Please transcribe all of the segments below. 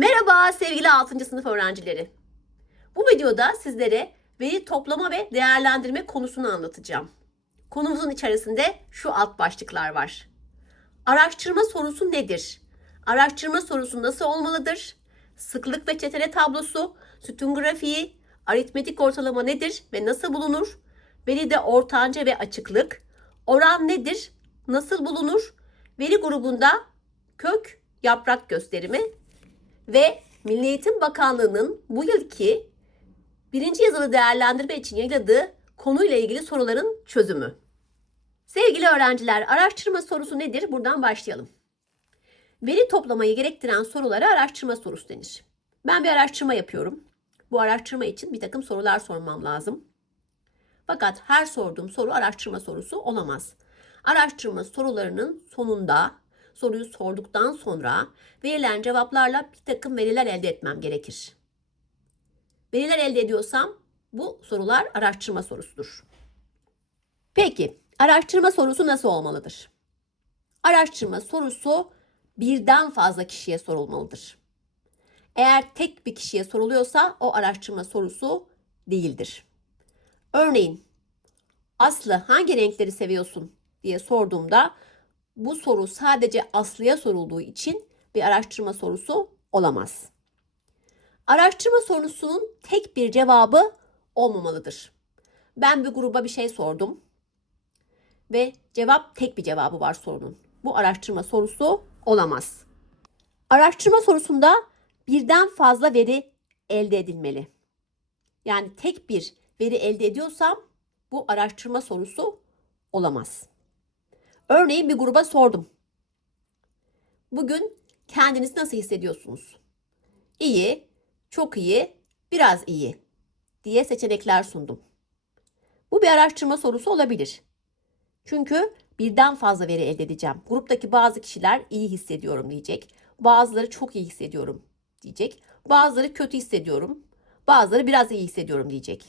Merhaba sevgili 6. sınıf öğrencileri. Bu videoda sizlere veri toplama ve değerlendirme konusunu anlatacağım. Konumuzun içerisinde şu alt başlıklar var. Araştırma sorusu nedir? Araştırma sorusu nasıl olmalıdır? Sıklık ve çetele tablosu, sütun grafiği, aritmetik ortalama nedir ve nasıl bulunur? Veride ortanca ve açıklık, oran nedir? Nasıl bulunur? Veri grubunda kök, yaprak gösterimi ve Milli Eğitim Bakanlığı'nın bu yılki birinci yazılı değerlendirme için yayınladığı konuyla ilgili soruların çözümü. Sevgili öğrenciler, araştırma sorusu nedir? Buradan başlayalım. Veri toplamayı gerektiren sorulara araştırma sorusu denir. Ben bir araştırma yapıyorum. Bu araştırma için bir takım sorular sormam lazım. Fakat her sorduğum soru araştırma sorusu olamaz. Araştırma sorularının sonunda soruyu sorduktan sonra verilen cevaplarla bir takım veriler elde etmem gerekir. Veriler elde ediyorsam bu sorular araştırma sorusudur. Peki, araştırma sorusu nasıl olmalıdır? Araştırma sorusu birden fazla kişiye sorulmalıdır. Eğer tek bir kişiye soruluyorsa o araştırma sorusu değildir. Örneğin, Aslı hangi renkleri seviyorsun diye sorduğumda bu soru sadece Aslı'ya sorulduğu için bir araştırma sorusu olamaz. Araştırma sorusunun tek bir cevabı olmamalıdır. Ben bir gruba bir şey sordum ve cevap tek bir cevabı var sorunun. Bu araştırma sorusu olamaz. Araştırma sorusunda birden fazla veri elde edilmeli. Yani tek bir veri elde ediyorsam bu araştırma sorusu olamaz. Örneğin bir gruba sordum. Bugün kendinizi nasıl hissediyorsunuz? İyi, çok iyi, biraz iyi diye seçenekler sundum. Bu bir araştırma sorusu olabilir. Çünkü birden fazla veri elde edeceğim. Gruptaki bazı kişiler iyi hissediyorum diyecek. Bazıları çok iyi hissediyorum diyecek. Bazıları kötü hissediyorum. Bazıları biraz iyi hissediyorum diyecek.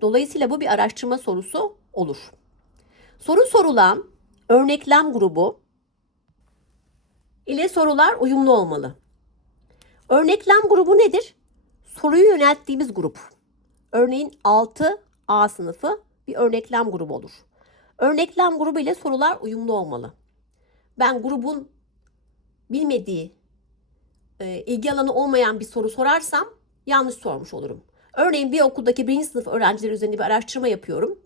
Dolayısıyla bu bir araştırma sorusu olur. Soru sorulan örneklem grubu ile sorular uyumlu olmalı. Örneklem grubu nedir? Soruyu yönelttiğimiz grup. Örneğin 6A sınıfı bir örneklem grubu olur. Örneklem grubu ile sorular uyumlu olmalı. Ben grubun bilmediği, e, ilgi alanı olmayan bir soru sorarsam yanlış sormuş olurum. Örneğin bir okuldaki birinci sınıf öğrencileri üzerinde bir araştırma yapıyorum.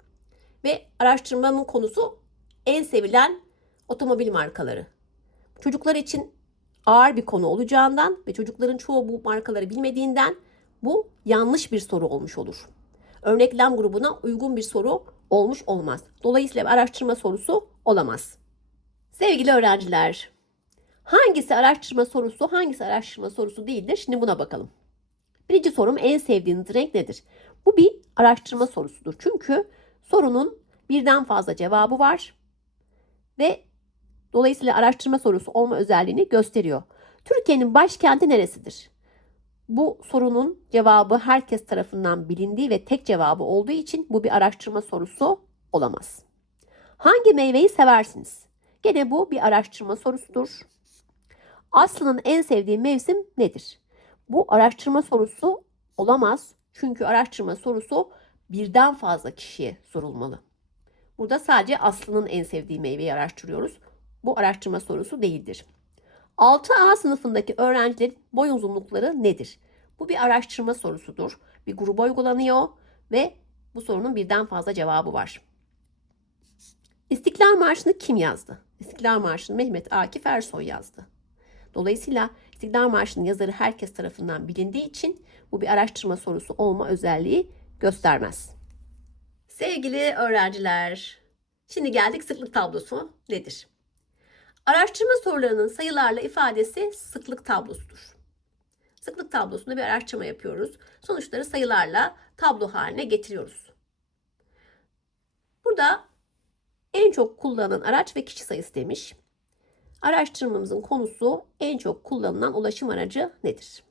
Ve araştırmamın konusu en sevilen otomobil markaları. Çocuklar için ağır bir konu olacağından ve çocukların çoğu bu markaları bilmediğinden bu yanlış bir soru olmuş olur. Örneklem grubuna uygun bir soru olmuş olmaz. Dolayısıyla araştırma sorusu olamaz. Sevgili öğrenciler, hangisi araştırma sorusu, hangisi araştırma sorusu değildir? Şimdi buna bakalım. Birinci sorum en sevdiğiniz renk nedir? Bu bir araştırma sorusudur. Çünkü sorunun birden fazla cevabı var ve dolayısıyla araştırma sorusu olma özelliğini gösteriyor. Türkiye'nin başkenti neresidir? Bu sorunun cevabı herkes tarafından bilindiği ve tek cevabı olduğu için bu bir araştırma sorusu olamaz. Hangi meyveyi seversiniz? Gene bu bir araştırma sorusudur. Aslı'nın en sevdiği mevsim nedir? Bu araştırma sorusu olamaz. Çünkü araştırma sorusu birden fazla kişiye sorulmalı. Burada sadece Aslı'nın en sevdiği meyveyi araştırıyoruz. Bu araştırma sorusu değildir. 6A sınıfındaki öğrencilerin boy uzunlukları nedir? Bu bir araştırma sorusudur. Bir gruba uygulanıyor ve bu sorunun birden fazla cevabı var. İstiklal Marşı'nı kim yazdı? İstiklal Marşı'nı Mehmet Akif Ersoy yazdı. Dolayısıyla İstiklal Marşı'nın yazarı herkes tarafından bilindiği için bu bir araştırma sorusu olma özelliği göstermez. Sevgili öğrenciler, şimdi geldik sıklık tablosu nedir? Araştırma sorularının sayılarla ifadesi sıklık tablosudur. Sıklık tablosunda bir araştırma yapıyoruz. Sonuçları sayılarla tablo haline getiriyoruz. Burada en çok kullanılan araç ve kişi sayısı demiş. Araştırmamızın konusu en çok kullanılan ulaşım aracı nedir?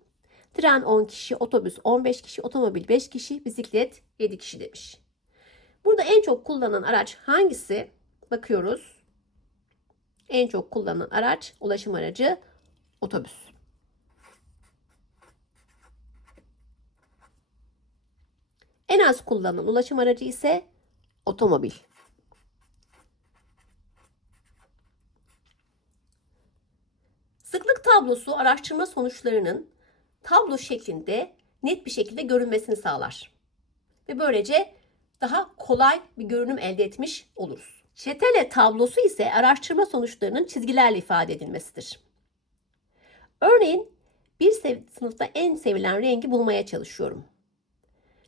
Tren 10 kişi, otobüs 15 kişi, otomobil 5 kişi, bisiklet 7 kişi demiş. Burada en çok kullanılan araç hangisi? Bakıyoruz. En çok kullanılan araç ulaşım aracı otobüs. En az kullanılan ulaşım aracı ise otomobil. Sıklık tablosu araştırma sonuçlarının tablo şeklinde net bir şekilde görünmesini sağlar. Ve böylece daha kolay bir görünüm elde etmiş oluruz. Çetele tablosu ise araştırma sonuçlarının çizgilerle ifade edilmesidir. Örneğin bir sınıfta en sevilen rengi bulmaya çalışıyorum.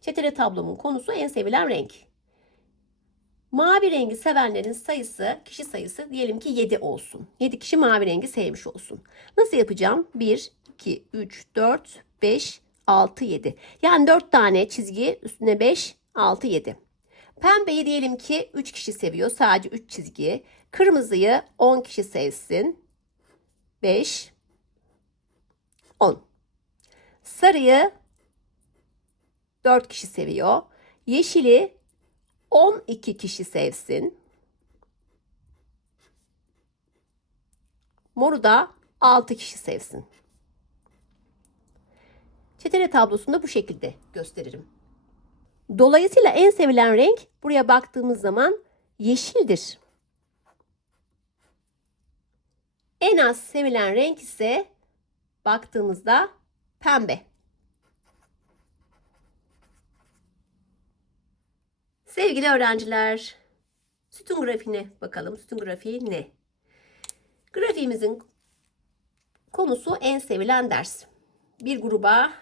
Çetele tablomun konusu en sevilen renk. Mavi rengi sevenlerin sayısı, kişi sayısı diyelim ki 7 olsun. 7 kişi mavi rengi sevmiş olsun. Nasıl yapacağım? 1, 2, 3, 4, 5, 6, 7. Yani 4 tane çizgi üstüne 5, 6, 7. Pembeyi diyelim ki 3 kişi seviyor. Sadece 3 çizgi. Kırmızıyı 10 kişi sevsin. 5, 10. Sarıyı 4 kişi seviyor. Yeşili 12 kişi sevsin. Moru da 6 kişi sevsin. Çetele tablosunda bu şekilde gösteririm. Dolayısıyla en sevilen renk buraya baktığımız zaman yeşildir. En az sevilen renk ise baktığımızda pembe. Sevgili öğrenciler, sütun grafiğine bakalım. Sütun grafiği ne? Grafiğimizin konusu en sevilen ders. Bir gruba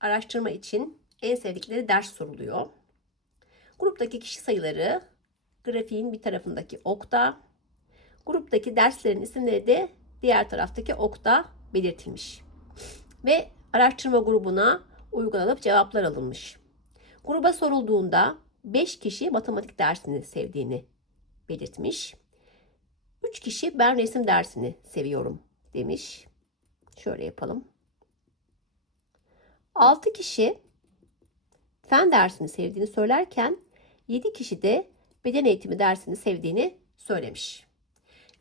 araştırma için en sevdikleri ders soruluyor. Gruptaki kişi sayıları grafiğin bir tarafındaki okta, gruptaki derslerin isimleri de diğer taraftaki okta belirtilmiş. Ve araştırma grubuna uygulanıp cevaplar alınmış. Gruba sorulduğunda 5 kişi matematik dersini sevdiğini belirtmiş. 3 kişi ben resim dersini seviyorum demiş. Şöyle yapalım. 6 kişi fen dersini sevdiğini söylerken 7 kişi de beden eğitimi dersini sevdiğini söylemiş.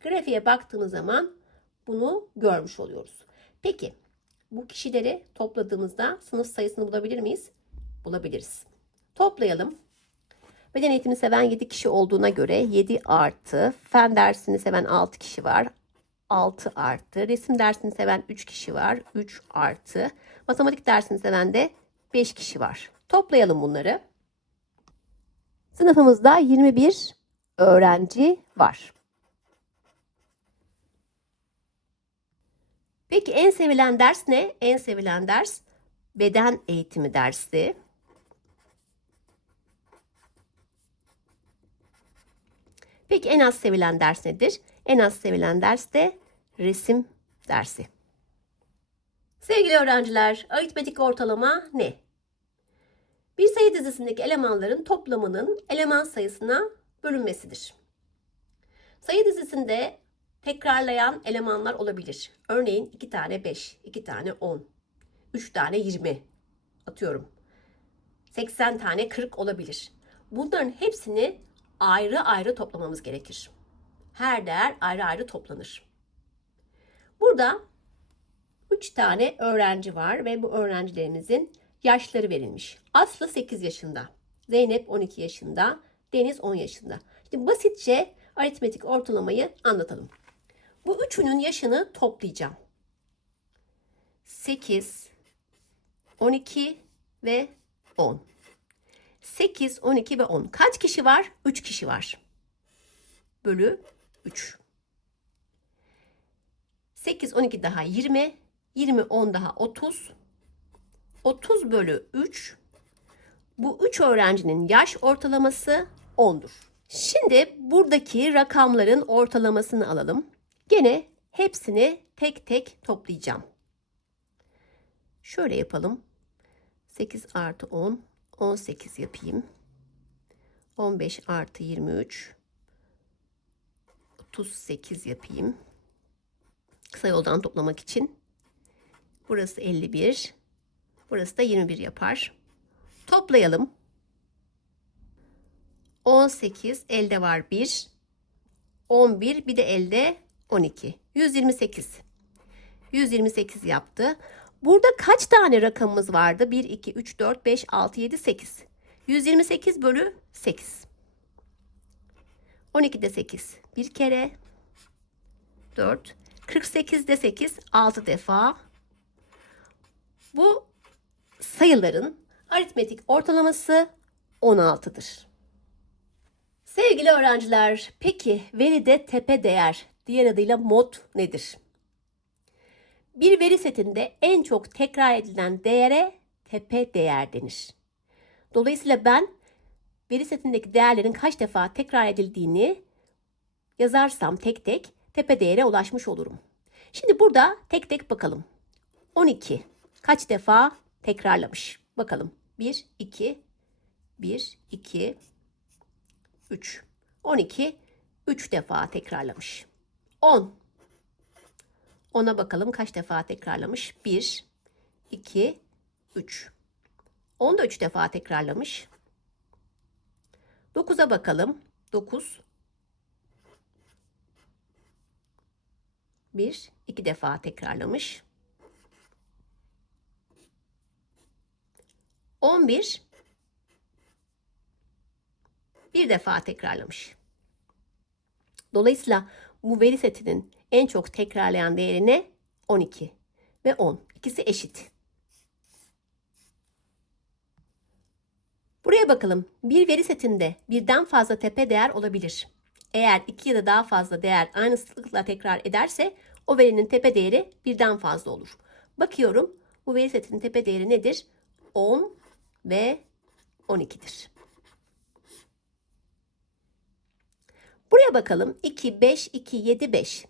Grafiğe baktığımız zaman bunu görmüş oluyoruz. Peki bu kişileri topladığımızda sınıf sayısını bulabilir miyiz? Bulabiliriz. Toplayalım. Beden eğitimi seven 7 kişi olduğuna göre 7 artı, fen dersini seven 6 kişi var. 6 artı, resim dersini seven 3 kişi var. 3 artı, matematik dersini seven de 5 kişi var. Toplayalım bunları. Sınıfımızda 21 öğrenci var. Peki en sevilen ders ne? En sevilen ders beden eğitimi dersi. Peki en az sevilen ders nedir? En az sevilen ders de resim dersi. Sevgili öğrenciler, aritmetik ortalama ne? Bir sayı dizisindeki elemanların toplamının eleman sayısına bölünmesidir. Sayı dizisinde tekrarlayan elemanlar olabilir. Örneğin 2 tane 5, 2 tane 10, 3 tane 20 atıyorum. 80 tane 40 olabilir. Bunların hepsini ayrı ayrı toplamamız gerekir. Her değer ayrı ayrı toplanır. Burada 3 tane öğrenci var ve bu öğrencilerimizin yaşları verilmiş. Aslı 8 yaşında, Zeynep 12 yaşında, Deniz 10 yaşında. Şimdi basitçe aritmetik ortalamayı anlatalım. Bu üçünün yaşını toplayacağım. 8, 12 ve 10. 8, 12 ve 10. Kaç kişi var? 3 kişi var. Bölü 3. 8, 12 daha 20. 20, 10 daha 30. 30 bölü 3. Bu 3 öğrencinin yaş ortalaması 10'dur. Şimdi buradaki rakamların ortalamasını alalım. Gene hepsini tek tek toplayacağım. Şöyle yapalım. 8 artı 10, 18 yapayım. 15 artı 23, 38 yapayım. Kısa yoldan toplamak için. Burası 51, burası da 21 yapar. Toplayalım. 18 elde var 1. 11 bir de elde 12. 128. 128 yaptı. Burada kaç tane rakamımız vardı? 1, 2, 3, 4, 5, 6, 7, 8. 128 bölü 8. 12'de 8 bir kere. 4. 48'de 8 6 defa. Bu sayıların aritmetik ortalaması 16'dır. Sevgili öğrenciler, peki veride tepe değer, diğer adıyla mod nedir? Bir veri setinde en çok tekrar edilen değere tepe değer denir. Dolayısıyla ben veri setindeki değerlerin kaç defa tekrar edildiğini yazarsam tek tek tepe değere ulaşmış olurum. Şimdi burada tek tek bakalım. 12 kaç defa tekrarlamış? Bakalım. 1, 2, 1, 2, 3. 12 3 defa tekrarlamış. 10. 10'a bakalım kaç defa tekrarlamış? 1, 2, 3. 10 da 3 defa tekrarlamış. 9'a bakalım. 9. 1, 2 defa tekrarlamış. 11 bir defa tekrarlamış. Dolayısıyla bu veri setinin en çok tekrarlayan değeri ne? 12 ve 10. İkisi eşit. Buraya bakalım. Bir veri setinde birden fazla tepe değer olabilir. Eğer iki ya da daha fazla değer aynı sıklıkla tekrar ederse o verinin tepe değeri birden fazla olur. Bakıyorum bu veri setinin tepe değeri nedir? 10 ve 12'dir. Buraya bakalım. 2, 5, 2, 7, 5.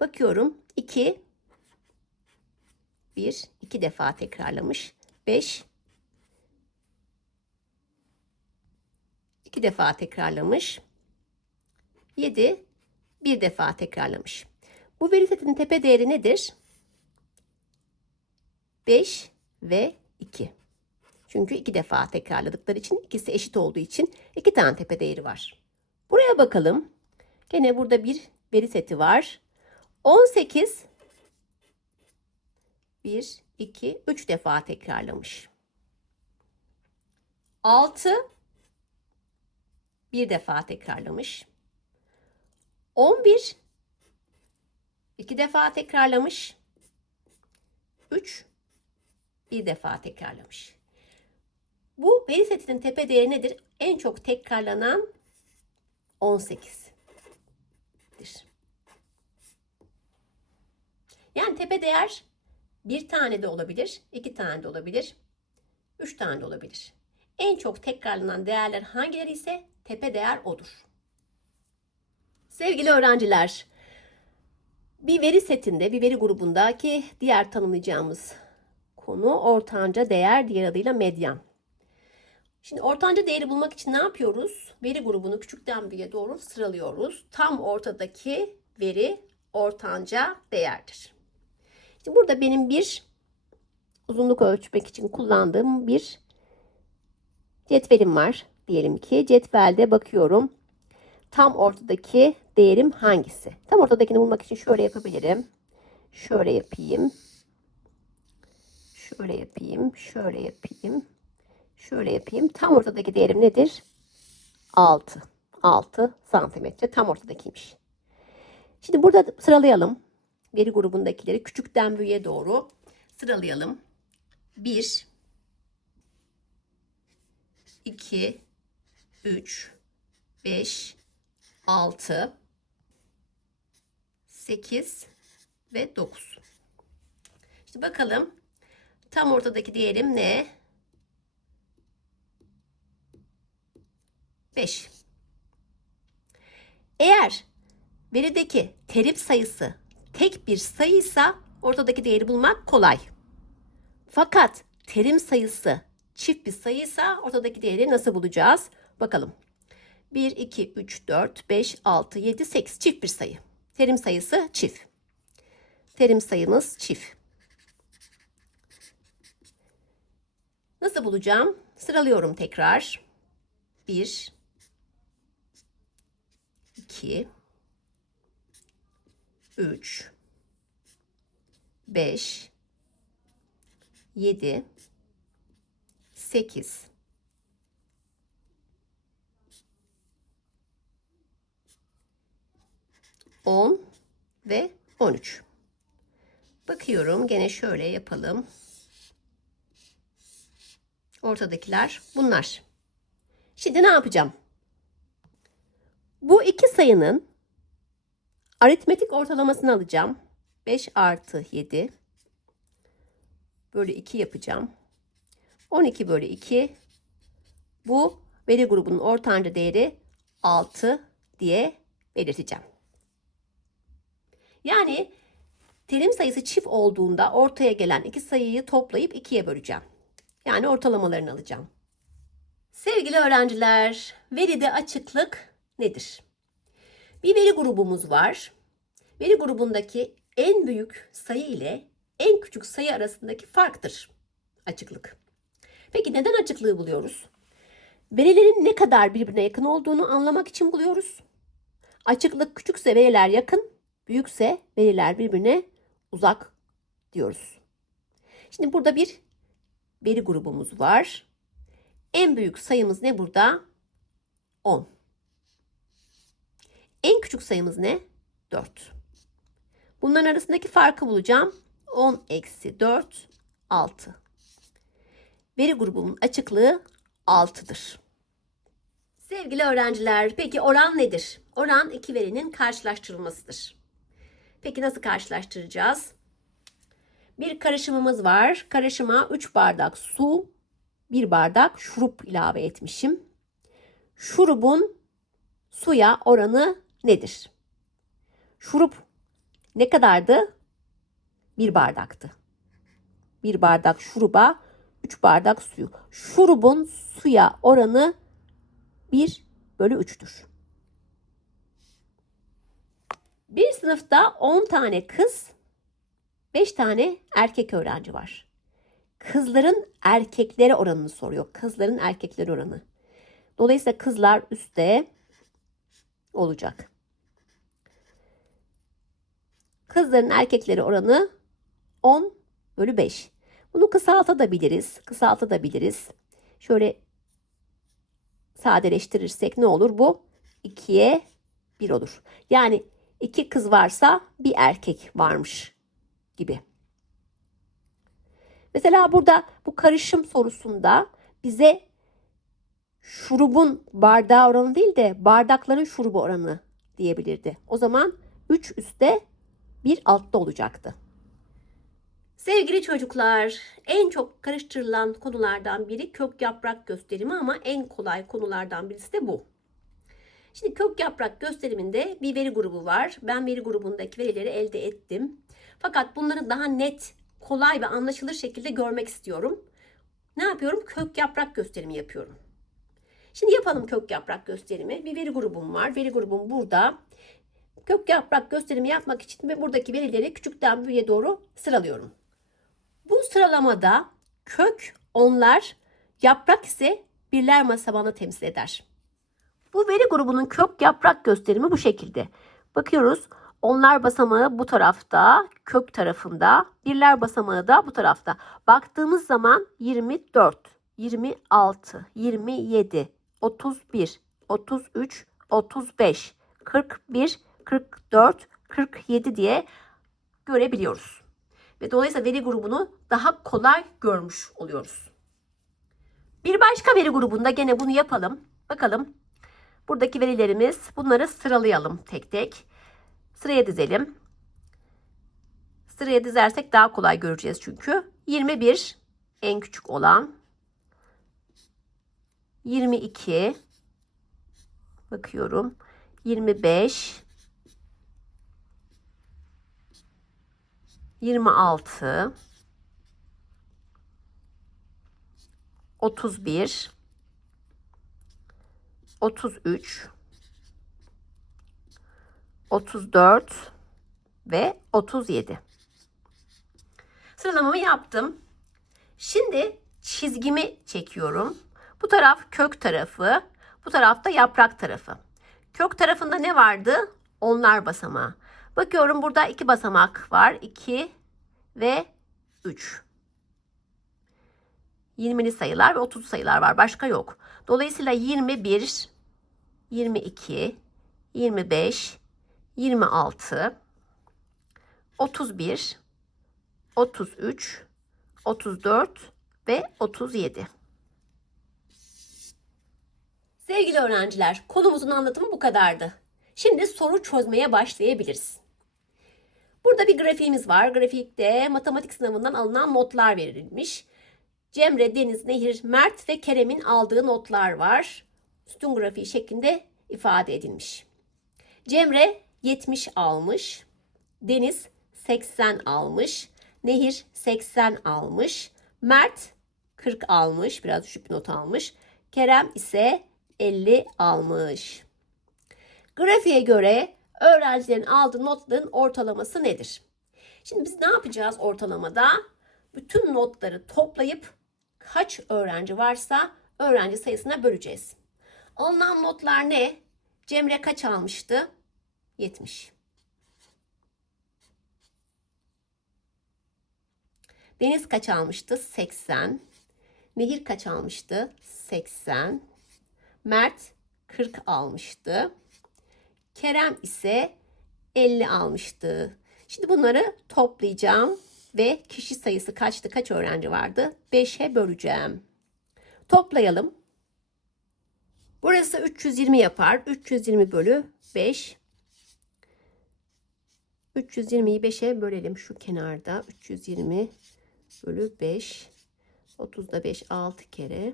Bakıyorum. 2, 1, 2 defa tekrarlamış. 5, 2 defa tekrarlamış. 7, bir defa tekrarlamış. Bu veri setinin tepe değeri nedir? 5 ve 2. Çünkü iki defa tekrarladıkları için ikisi eşit olduğu için iki tane tepe değeri var. Buraya bakalım. Gene burada bir veri seti var. 18 1 2 3 defa tekrarlamış. 6 bir defa tekrarlamış. 11 iki defa tekrarlamış. 3 bir defa tekrarlamış. Bu veri setinin tepe değeri nedir? En çok tekrarlanan 18'dir. Yani tepe değer bir tane de olabilir, iki tane de olabilir, üç tane de olabilir. En çok tekrarlanan değerler hangileri ise tepe değer odur. Sevgili öğrenciler, bir veri setinde, bir veri grubundaki diğer tanımlayacağımız konu ortanca değer, diğer adıyla medyan. Şimdi ortanca değeri bulmak için ne yapıyoruz? Veri grubunu küçükten büyüğe doğru sıralıyoruz. Tam ortadaki veri ortanca değerdir. Şimdi burada benim bir uzunluk ölçmek için kullandığım bir cetvelim var. Diyelim ki cetvelde bakıyorum. Tam ortadaki değerim hangisi? Tam ortadakini bulmak için şöyle yapabilirim. Şöyle yapayım. Şöyle yapayım. Şöyle yapayım. Şöyle yapayım. Tam ortadaki değerim nedir? 6. 6 santimetre tam ortadakiymiş. Şimdi burada sıralayalım. Veri grubundakileri küçükten büyüğe doğru sıralayalım. 1 2 3 5 6 8 ve 9. İşte bakalım tam ortadaki değerim ne? 5. Eğer verideki terim sayısı tek bir sayıysa ortadaki değeri bulmak kolay. Fakat terim sayısı çift bir sayıysa ortadaki değeri nasıl bulacağız? Bakalım. 1, 2, 3, 4, 5, 6, 7, 8 çift bir sayı. Terim sayısı çift. Terim sayımız çift. Nasıl bulacağım? Sıralıyorum tekrar. 1, 2 3 5 7 8 10 ve 13. Bakıyorum gene şöyle yapalım. Ortadakiler bunlar. Şimdi ne yapacağım? Bu iki sayının aritmetik ortalamasını alacağım. 5 artı 7 bölü 2 yapacağım. 12 bölü 2 bu veri grubunun ortanca değeri 6 diye belirteceğim. Yani terim sayısı çift olduğunda ortaya gelen iki sayıyı toplayıp ikiye böleceğim. Yani ortalamalarını alacağım. Sevgili öğrenciler, veride açıklık nedir? Bir veri grubumuz var. Veri grubundaki en büyük sayı ile en küçük sayı arasındaki farktır açıklık. Peki neden açıklığı buluyoruz? Verilerin ne kadar birbirine yakın olduğunu anlamak için buluyoruz. Açıklık küçükse veriler yakın, büyükse veriler birbirine uzak diyoruz. Şimdi burada bir veri grubumuz var. En büyük sayımız ne burada? 10. En küçük sayımız ne? 4. Bunların arasındaki farkı bulacağım. 10 eksi 4, 6. Veri grubumun açıklığı 6'dır. Sevgili öğrenciler, peki oran nedir? Oran iki verinin karşılaştırılmasıdır. Peki nasıl karşılaştıracağız? Bir karışımımız var. Karışıma 3 bardak su, 1 bardak şurup ilave etmişim. Şurubun suya oranı nedir? Şurup ne kadardı? 1 bardaktı. 1 bardak şuruba 3 bardak suyu. Şurubun suya oranı 1 bölü 3'tür. Bir sınıfta 10 tane kız, 5 tane erkek öğrenci var. Kızların erkeklere oranını soruyor. Kızların erkekleri oranı. Dolayısıyla kızlar üstte olacak. Kızların erkekleri oranı 10 bölü 5. Bunu kısaltabiliriz. Kısaltabiliriz. Şöyle sadeleştirirsek ne olur bu? 2'ye 1 olur. Yani iki kız varsa bir erkek varmış gibi. Mesela burada bu karışım sorusunda bize şurubun bardağı oranı değil de bardakların şurubu oranı diyebilirdi. O zaman 3 üstte 1 altta olacaktı. Sevgili çocuklar, en çok karıştırılan konulardan biri kök yaprak gösterimi ama en kolay konulardan birisi de bu. Şimdi kök yaprak gösteriminde bir veri grubu var. Ben veri grubundaki verileri elde ettim. Fakat bunları daha net, kolay ve anlaşılır şekilde görmek istiyorum. Ne yapıyorum? Kök yaprak gösterimi yapıyorum. Şimdi yapalım kök yaprak gösterimi. Bir veri grubum var. Veri grubum burada. Kök yaprak gösterimi yapmak için ve buradaki verileri küçükten büyüğe doğru sıralıyorum. Bu sıralamada kök onlar, yaprak ise birler basamağını temsil eder. Bu veri grubunun kök yaprak gösterimi bu şekilde. Bakıyoruz onlar basamağı bu tarafta, kök tarafında, birler basamağı da bu tarafta. Baktığımız zaman 24, 26, 27, 31, 33, 35, 41, 44, 47 diye görebiliyoruz. Ve dolayısıyla veri grubunu daha kolay görmüş oluyoruz. Bir başka veri grubunda gene bunu yapalım. Bakalım. Buradaki verilerimiz bunları sıralayalım tek tek. Sıraya dizelim. Sıraya dizersek daha kolay göreceğiz çünkü. 21 en küçük olan. 22 bakıyorum. 25 26 31 33 34 ve 37. Sıralamamı yaptım. Şimdi çizgimi çekiyorum. Bu taraf kök tarafı, bu tarafta yaprak tarafı. Kök tarafında ne vardı? Onlar basamağı. Bakıyorum burada iki basamak var. 2 ve 3. 20'li sayılar ve 30 sayılar var. Başka yok. Dolayısıyla 21, 22, 25, 26, 31, 33, 34 ve 37. Sevgili öğrenciler, konumuzun anlatımı bu kadardı. Şimdi soru çözmeye başlayabiliriz. Burada bir grafiğimiz var. Grafikte matematik sınavından alınan notlar verilmiş. Cemre, Deniz, Nehir, Mert ve Kerem'in aldığı notlar var. Sütun grafiği şeklinde ifade edilmiş. Cemre 70 almış. Deniz 80 almış. Nehir 80 almış. Mert 40 almış. Biraz düşük bir not almış. Kerem ise 50 almış. Grafiğe göre öğrencilerin aldığı notların ortalaması nedir? Şimdi biz ne yapacağız ortalamada? Bütün notları toplayıp kaç öğrenci varsa öğrenci sayısına böleceğiz. Alınan notlar ne? Cemre kaç almıştı? 70. Deniz kaç almıştı? 80. Nehir kaç almıştı? 80. Mert 40 almıştı. Kerem ise 50 almıştı. Şimdi bunları toplayacağım ve kişi sayısı kaçtı? Kaç öğrenci vardı? 5'e böleceğim. Toplayalım. Burası 320 yapar. 320 bölü 5. 320'yi 5'e bölelim şu kenarda. 320 bölü 5. 30'da 5 6 kere.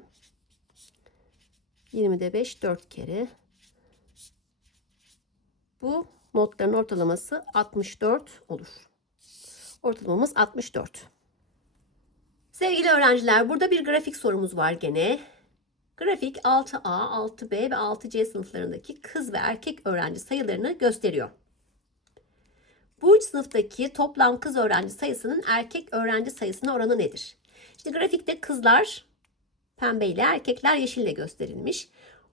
20'de 5 4 kere. Bu notların ortalaması 64 olur. Ortalamamız 64. Sevgili öğrenciler burada bir grafik sorumuz var gene. Grafik 6A, 6B ve 6C sınıflarındaki kız ve erkek öğrenci sayılarını gösteriyor. Bu üç sınıftaki toplam kız öğrenci sayısının erkek öğrenci sayısına oranı nedir? İşte grafikte kızlar pembeyle, erkekler yeşille gösterilmiş.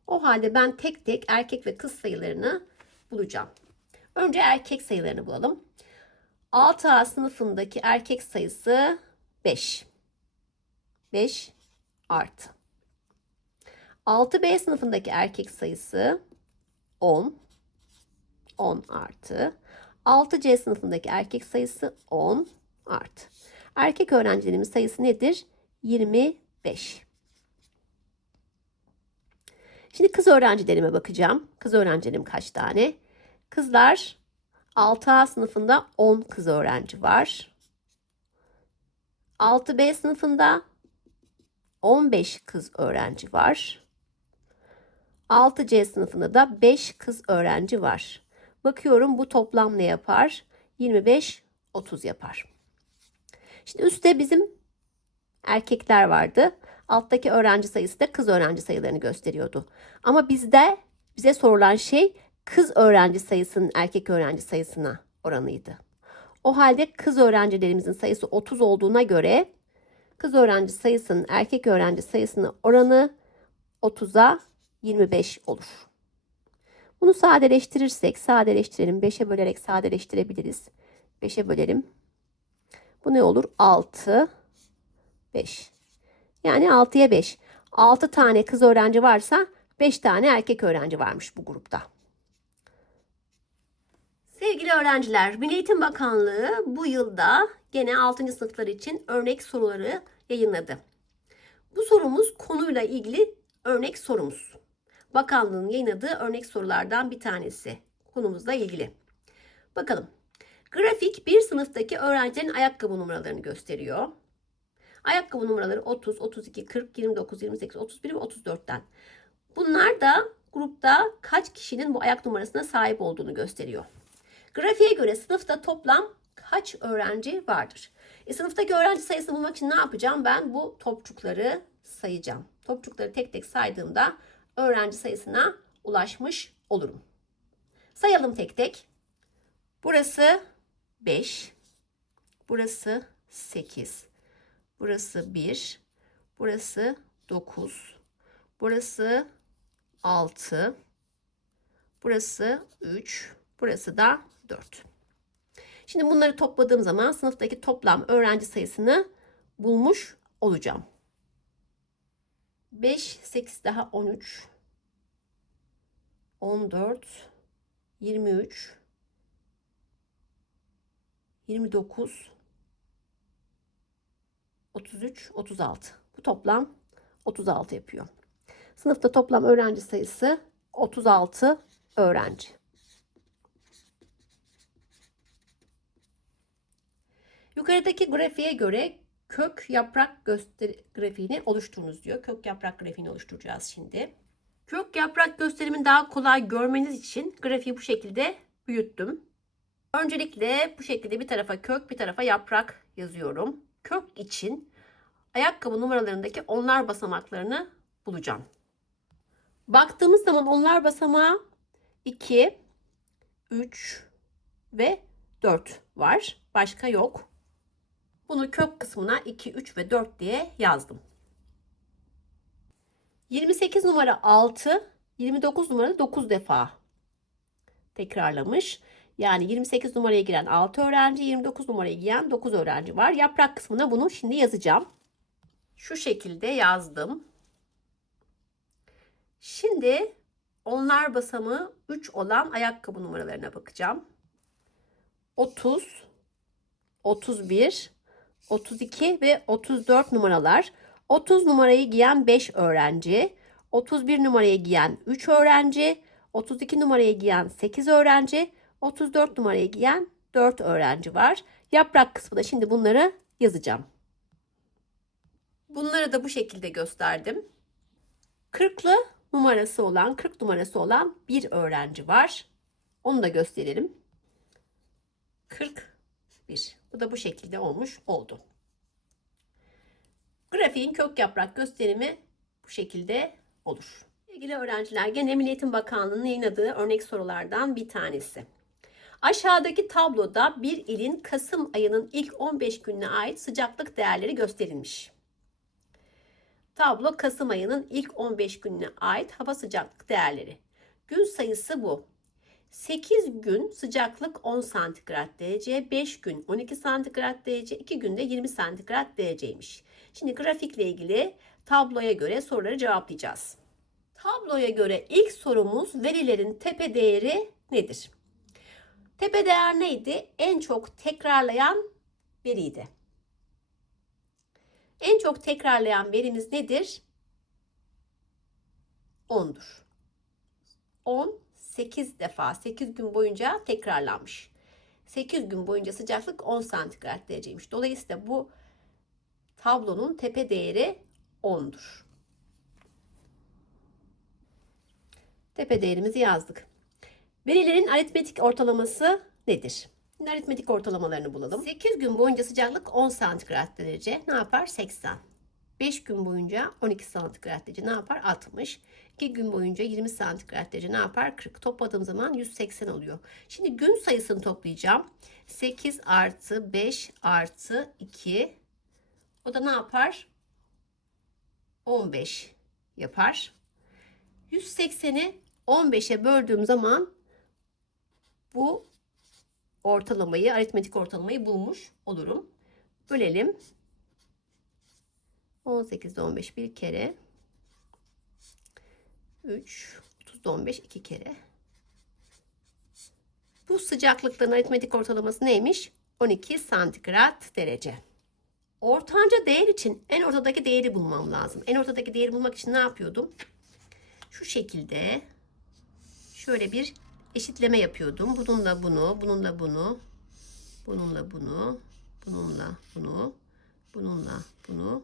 O halde ben tek tek erkek ve kız sayılarını bulacağım. Önce erkek sayılarını bulalım. 6A sınıfındaki erkek sayısı 5. 5 artı. 6B sınıfındaki erkek sayısı 10. 10 artı. 6C sınıfındaki erkek sayısı 10 artı. Erkek öğrencilerimin sayısı nedir? 25. Şimdi kız öğrencilerime bakacağım. Kız öğrencilerim kaç tane? Kızlar 6A sınıfında 10 kız öğrenci var. 6B sınıfında 15 kız öğrenci var. 6C sınıfında da 5 kız öğrenci var. Bakıyorum bu toplam ne yapar? 25, 30 yapar. Şimdi üstte bizim erkekler vardı. Alttaki öğrenci sayısı da kız öğrenci sayılarını gösteriyordu. Ama bizde bize sorulan şey kız öğrenci sayısının erkek öğrenci sayısına oranıydı. O halde kız öğrencilerimizin sayısı 30 olduğuna göre kız öğrenci sayısının erkek öğrenci sayısına oranı 30'a 25 olur. Bunu sadeleştirirsek, sadeleştirelim. 5'e bölerek sadeleştirebiliriz. 5'e bölelim. Bu ne olur? 6, 5. Yani 6'ya 5. 6 tane kız öğrenci varsa 5 tane erkek öğrenci varmış bu grupta. Sevgili öğrenciler, Milli Eğitim Bakanlığı bu yılda gene 6. sınıflar için örnek soruları yayınladı. Bu sorumuz konuyla ilgili örnek sorumuz. Bakanlığın yayınladığı örnek sorulardan bir tanesi konumuzla ilgili. Bakalım. Grafik bir sınıftaki öğrencilerin ayakkabı numaralarını gösteriyor. Ayakkabı numaraları 30, 32, 40, 29, 28, 31 ve 34'ten. Bunlar da grupta kaç kişinin bu ayak numarasına sahip olduğunu gösteriyor. Grafiğe göre sınıfta toplam kaç öğrenci vardır? E, sınıftaki öğrenci sayısını bulmak için ne yapacağım? Ben bu topçukları sayacağım. Topçukları tek tek saydığımda öğrenci sayısına ulaşmış olurum. Sayalım tek tek. Burası 5. Burası 8. Burası 1. Burası 9. Burası 6. Burası 3. Burası da 4. Şimdi bunları topladığım zaman sınıftaki toplam öğrenci sayısını bulmuş olacağım. 5, 8 daha 13, 14, 23, 29, 33, 36. Bu toplam 36 yapıyor. Sınıfta toplam öğrenci sayısı 36 öğrenci. Yukarıdaki grafiğe göre kök yaprak grafiğini oluşturunuz diyor. Kök yaprak grafiğini oluşturacağız şimdi. Kök yaprak gösterimini daha kolay görmeniz için grafiği bu şekilde büyüttüm. Öncelikle bu şekilde bir tarafa kök bir tarafa yaprak yazıyorum. Kök için ayakkabı numaralarındaki onlar basamaklarını bulacağım. Baktığımız zaman onlar basamağı 2, 3 ve 4 var. Başka yok. Bunu kök kısmına 2, 3 ve 4 diye yazdım. 28 numara 6, 29 numara 9 defa tekrarlamış. Yani 28 numaraya giren 6 öğrenci, 29 numaraya giren 9 öğrenci var. Yaprak kısmına bunu şimdi yazacağım. Şu şekilde yazdım. Şimdi onlar basamağı 3 olan ayakkabı numaralarına bakacağım. 30, 31, 32 ve 34 numaralar. 30 numarayı giyen 5 öğrenci, 31 numarayı giyen 3 öğrenci, 32 numarayı giyen 8 öğrenci, 34 numarayı giyen 4 öğrenci var. Yaprak kısmında şimdi bunları yazacağım. Bunları da bu şekilde gösterdim. 40'lı numarası olan, 40 numarası olan bir öğrenci var. Onu da gösterelim. 41. Bu da bu şekilde olmuş oldu. Grafiğin kök yaprak gösterimi bu şekilde olur. Sevgili öğrenciler, gene Milli Bakanlığı'nın yayınladığı örnek sorulardan bir tanesi. Aşağıdaki tabloda bir ilin Kasım ayının ilk 15 gününe ait sıcaklık değerleri gösterilmiş. Tablo Kasım ayının ilk 15 gününe ait hava sıcaklık değerleri. Gün sayısı bu. 8 gün sıcaklık 10 santigrat derece, 5 gün 12 santigrat derece, 2 günde 20 santigrat dereceymiş. Şimdi grafikle ilgili tabloya göre soruları cevaplayacağız. Tabloya göre ilk sorumuz verilerin tepe değeri nedir? Tepe değer neydi? En çok tekrarlayan veriydi. En çok tekrarlayan verimiz nedir? 10'dur. 10 8 defa 8 gün boyunca tekrarlanmış. 8 gün boyunca sıcaklık 10 santigrat dereceymiş. Dolayısıyla bu tablonun tepe değeri 10'dur. Tepe değerimizi yazdık. Verilerin aritmetik ortalaması nedir? Şimdi aritmetik ortalamalarını bulalım. 8 gün boyunca sıcaklık 10 santigrat derece ne yapar? 80. 5 gün boyunca 12 santigrat derece ne yapar? 60. 2 gün boyunca 20 santigrat derece ne yapar? 40. Topladığım zaman 180 oluyor. Şimdi gün sayısını toplayacağım. 8 artı 5 artı 2. O da ne yapar? 15 yapar. 180'i 15'e böldüğüm zaman bu ortalamayı, aritmetik ortalamayı bulmuş olurum. Bölelim. 18'de 15 bir kere. 3, 30'da 15 iki kere. Bu sıcaklıkların aritmetik ortalaması neymiş? 12 santigrat derece. Ortanca değer için en ortadaki değeri bulmam lazım. En ortadaki değeri bulmak için ne yapıyordum? Şu şekilde şöyle bir eşitleme yapıyordum. Bununla bunu, bununla bunu, bununla bunu, bununla bunu, bununla bunu,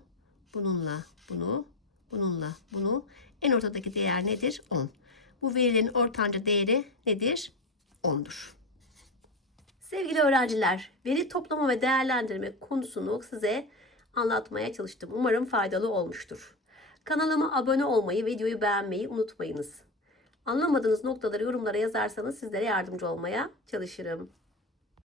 bununla bunu, bununla bunu. En ortadaki değer nedir? 10. Bu verilerin ortanca değeri nedir? 10'dur. Sevgili öğrenciler, veri toplama ve değerlendirme konusunu size anlatmaya çalıştım. Umarım faydalı olmuştur. Kanalıma abone olmayı, videoyu beğenmeyi unutmayınız. Anlamadığınız noktaları yorumlara yazarsanız sizlere yardımcı olmaya çalışırım.